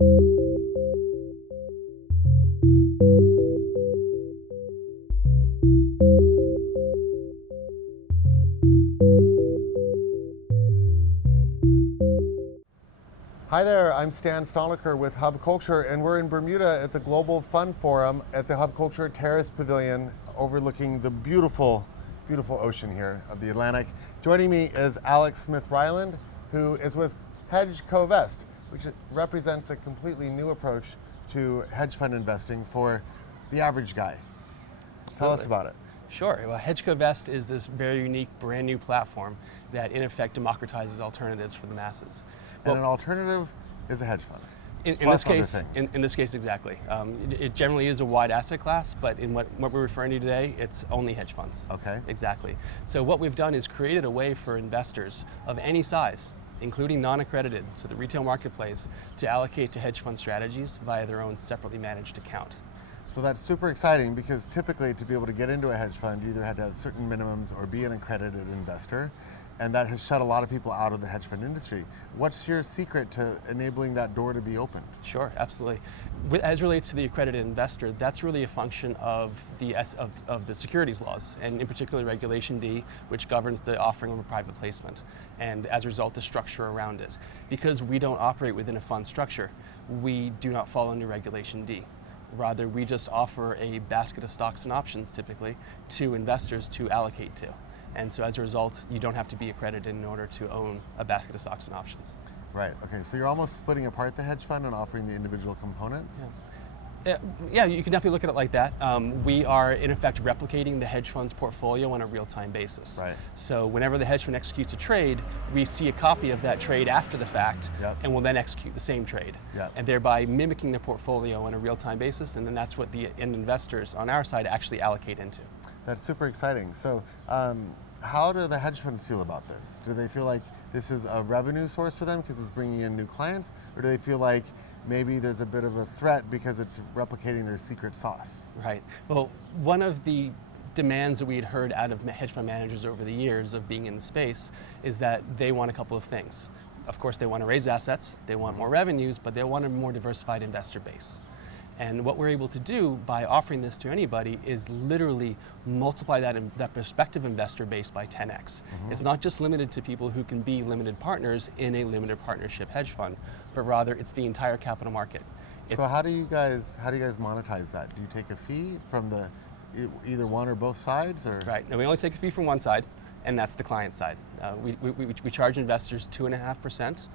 Hi there, I'm Stan Stoliker with Hub Culture, and we're in Bermuda at the Global Fund Forum at the Hub Culture Terrace Pavilion overlooking the beautiful, beautiful ocean here of the Atlantic. Joining me is Alex Smith-Ryland, who is with HedgeCoVest, which represents a completely new approach to hedge fund investing for the average guy. Tell us about it. Sure. Well, HedgeCoVest is this very unique, brand new platform that in effect democratizes alternatives for the masses. And an alternative is a hedge fund. In this case, exactly. It generally is a wide asset class, but in what we're referring to today, it's only hedge funds. Okay. Exactly. So what we've done is created a way for investors of any size, including non-accredited, so the retail marketplace, to allocate to hedge fund strategies via their own separately managed account. So that's super exciting because typically to be able to get into a hedge fund, you either had to have certain minimums or be an accredited investor, and that has shut a lot of people out of the hedge fund industry. What's your secret to enabling that door to be opened? Sure, absolutely. As relates to the accredited investor, that's really a function of the securities laws, and in particular Regulation D, which governs the offering of a private placement, and as a result the structure around it. Because we don't operate within a fund structure, we do not fall under Regulation D. Rather, we just offer a basket of stocks and options, typically, to investors to allocate to. And so as a result, you don't have to be accredited in order to own a basket of stocks and options. Right, okay, so you're almost splitting apart the hedge fund and offering the individual components? Yeah, you can definitely look at it like that. We are, in effect, replicating the hedge fund's portfolio on a real-time basis. Right. So whenever the hedge fund executes a trade, we see a copy of that trade after the fact, and will then execute the same trade, and thereby mimicking the portfolio on a real-time basis, and then that's what the end investors on our side actually allocate into. That's super exciting. So how do the hedge funds feel about this? Do they feel like this is a revenue source for them because it's bringing in new clients? Or do they feel like maybe there's a bit of a threat because it's replicating their secret sauce? Right. Well, one of the demands that we had heard out of hedge fund managers over the years of being in the space is that they want a couple of things. Of course, they want to raise assets, they want more revenues, but they want a more diversified investor base. And what we're able to do by offering this to anybody is literally multiply that prospective investor base by 10x. It's not just limited to people who can be limited partners in a limited partnership hedge fund, but rather it's the entire capital market. So how do you guys monetize that? Do you take a fee from either one or both sides? Or? Right. No, we only take a fee from one side, and that's the client side. We charge investors 2.5%.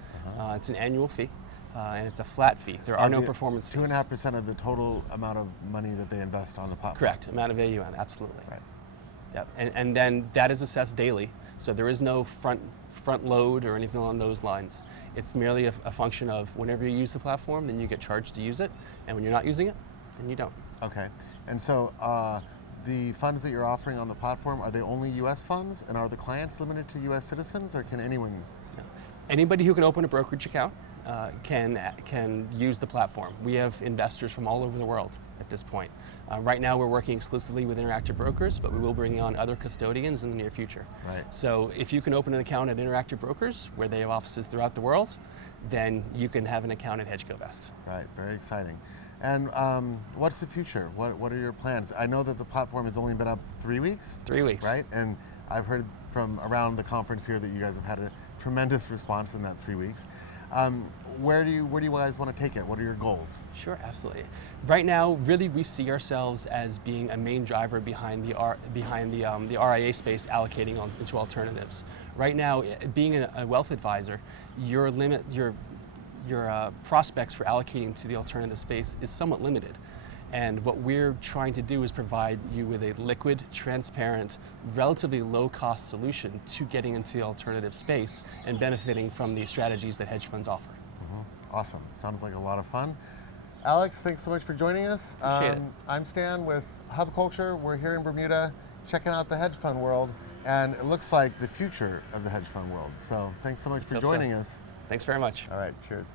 It's an annual fee. And it's a flat fee. There are no performance fees. 2.5% of the total amount of money that they invest on the platform. Correct, amount of AUM, absolutely. Right. Yep. And then that is assessed daily, so there is no front load or anything along those lines. It's merely a function of whenever you use the platform, then you get charged to use it, and when you're not using it, then you don't. Okay, and so the funds that you're offering on the platform, are they only U.S. funds, and are the clients limited to U.S. citizens, or can anyone? No. Anybody who can open a brokerage account can use the platform. We have investors from all over the world at this point. Right now we're working exclusively with Interactive Brokers, but we will bring on other custodians in the near future. Right. So if you can open an account at Interactive Brokers, where they have offices throughout the world, then you can have an account at HedgeCoVest. Right, very exciting. And what's the future? What are your plans? I know that the platform has only been up 3 weeks. 3 weeks. Right, and I've heard from around the conference here that you guys have had a tremendous response in that 3 weeks. Where do you guys want to take it? What are your goals? Sure, absolutely. Right now, really, we see ourselves as being a main driver behind the RIA space allocating into alternatives. Right now, being a wealth advisor, your prospects for allocating to the alternative space is somewhat limited. And what we're trying to do is provide you with a liquid, transparent, relatively low-cost solution to getting into the alternative space and benefiting from the strategies that hedge funds offer. Awesome. Sounds like a lot of fun. Alex, thanks so much for joining us. Appreciate it. I'm Stan with Hub Culture. We're here in Bermuda checking out the hedge fund world, and it looks like the future of the hedge fund world. So thanks so much for joining us. Thanks very much. All right, cheers.